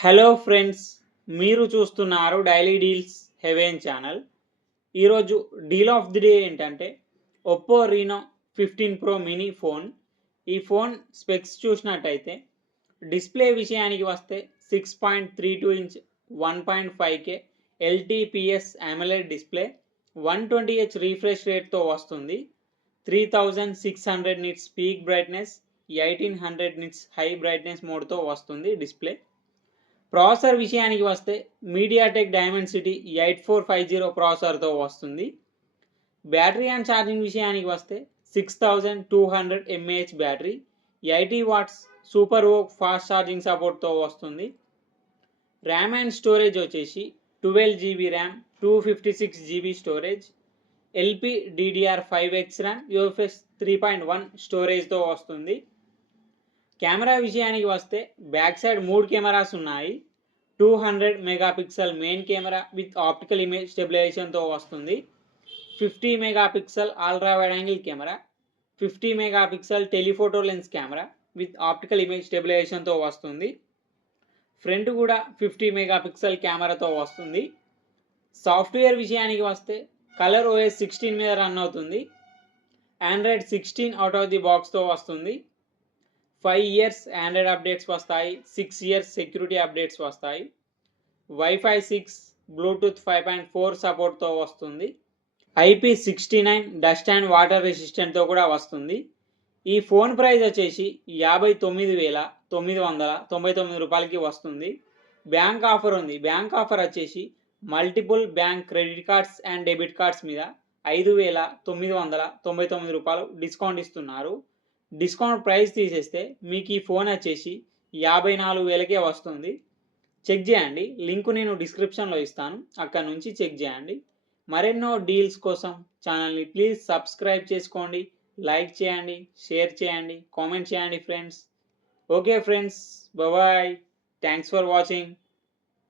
Hello friends, మీరు చూస్తున్నారు daily deals heaven channel. ఈరోజు డీల్ ఆఫ్ ది డే ఏంటంటే Oppo Reno 15 pro mini phone. ఈ ఫోన్ స్పెక్స్ చూసినట్టయితే డిస్ప్లే విషయానికి వస్తే 6.32 inch 1.5K LTPS AMOLED display, 120Hz refresh రేట్తో వస్తుంది. 3600 nits peak brightness, 1800 nits high brightness మోడ్తో వస్తుంది డిస్ప్లే. ప్రాసెసర్ విషయానికి వస్తే మీడియాటెక్ డైమెన్సిటీ 8450 ప్రాసెసర్తో వస్తుంది. బ్యాటరీ అండ్ ఛార్జింగ్ విషయానికి వస్తే 6200 mAh battery, 80 watts super VOOC fast charging సపోర్ట్తో వస్తుంది. ర్యామ్ అండ్ స్టోరేజ్ వచ్చేసి 12GB RAM, 256GB storage, LPDDR5X RAM, UFS 3.1 స్టోరేజ్తో వస్తుంది. కెమెరా విషయానికి వస్తే బ్యాక్ సైడ్ 3 కెమెరాస్ ఉన్నాయి. 200 megapixel main camera with optical image స్టెబిలైజేషన్తో వస్తుంది. 50 megapixel ultra wide angle camera, 50 megapixel telephoto lens camera with optical image స్టెబిలైజేషన్తో వస్తుంది. ఫ్రంట్ కూడా 50 మెగాపిక్సెల్ కెమెరాతో వస్తుంది. సాఫ్ట్వేర్ విషయానికి వస్తే కలర్ OS 16 మీద రన్ అవుతుంది. ఆండ్రాయిడ్ 16 అవుట్ ఆఫ్ ది బాక్స్తో వస్తుంది. 5 years ఆండ్రాయిడ్ అప్డేట్స్ వస్తాయి, 6 years సెక్యూరిటీ అప్డేట్స్ వస్తాయి. వైఫై 6, బ్లూటూత్ 5.4 సపోర్ట్తో వస్తుంది. IP69 డస్ట్ అండ్ వాటర్ రెసిస్టెంట్తో కూడా వస్తుంది. ఈ ఫోన్ ప్రైస్ వచ్చేసి 59,999 రూపాయలకి వస్తుంది. బ్యాంక్ ఆఫర్ ఉంది. బ్యాంక్ ఆఫర్ వచ్చేసి multiple bank credit cards and debit cards మీద 5,999 రూపాయలు డిస్కౌంట్ ఇస్తున్నారు. డిస్కౌంట్ ప్రైస్ తీసేస్తే మీకు ఈ ఫోన్ వచ్చేసి 54,000కే వస్తుంది. చెక్ చేయండి, లింక్ నేను డిస్క్రిప్షన్లో ఇస్తాను, అక్కడ నుంచి చెక్ చేయండి. మరెన్నో డీల్స్ కోసం ఛానల్ని ప్లీజ్ సబ్స్క్రైబ్ చేసుకోండి, లైక్ చేయండి, షేర్ చేయండి, కామెంట్ చేయండి friends. Okay friends, bye, thanks for watching.